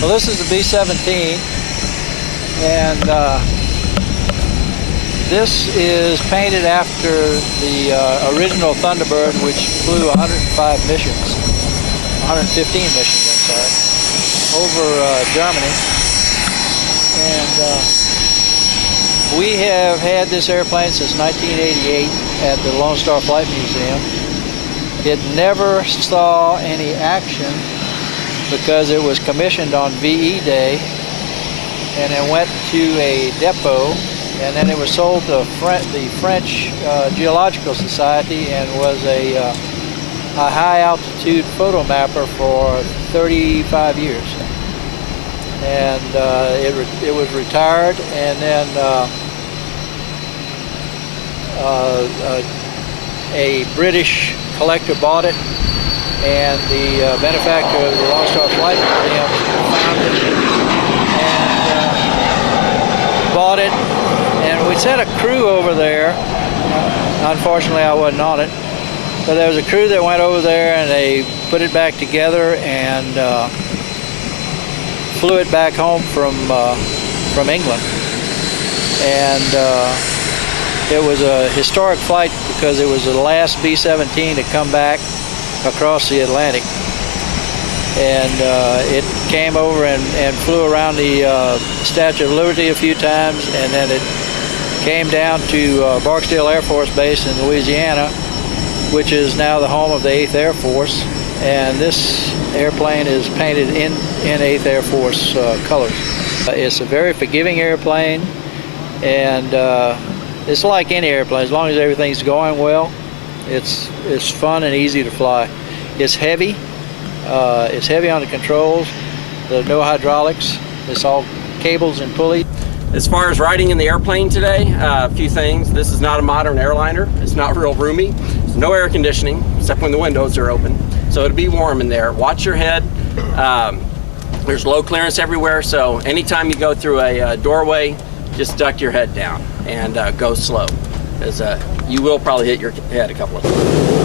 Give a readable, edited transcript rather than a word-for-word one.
Well, this is the B-17, and this is painted after the original Thunderbird, which flew 105 missions, 115 missions, I'm sorry, over Germany. And we have had this airplane since 1988 at the Lone Star Flight Museum. It never saw any action because it was commissioned on VE Day, and it went to a depot, and then it was sold to the French Geological Society and was a high altitude photo mapper for 35 years. And it was retired, and then a British collector bought it, and the benefactor of the Lone Star Flight Museum found it and bought it. And we sent a crew over there. Unfortunately, I wasn't on it, but there was a crew that went over there and they put it back together and flew it back home from England. And it was a historic flight because it was the last B-17 to come back across the Atlantic. And it came over and flew around the Statue of Liberty a few times, and then it came down to Barksdale Air Force Base in Louisiana, which is now the home of the 8th Air Force. And this airplane is painted in 8th Air Force colors. It's a very forgiving airplane, and it's like any airplane. As long as everything's going well, it's fun and easy to fly. It's heavy. It's heavy on the controls. There's no hydraulics. It's all cables and pulleys. As far as riding in the airplane today, a few things. This is not a modern airliner. It's not real roomy. There's no air conditioning, except when the windows are open. So it'll be warm in there. Watch your head. There's low clearance everywhere, so anytime you go through a doorway, just duck your head down and go slow, because you will probably hit your head a couple of times.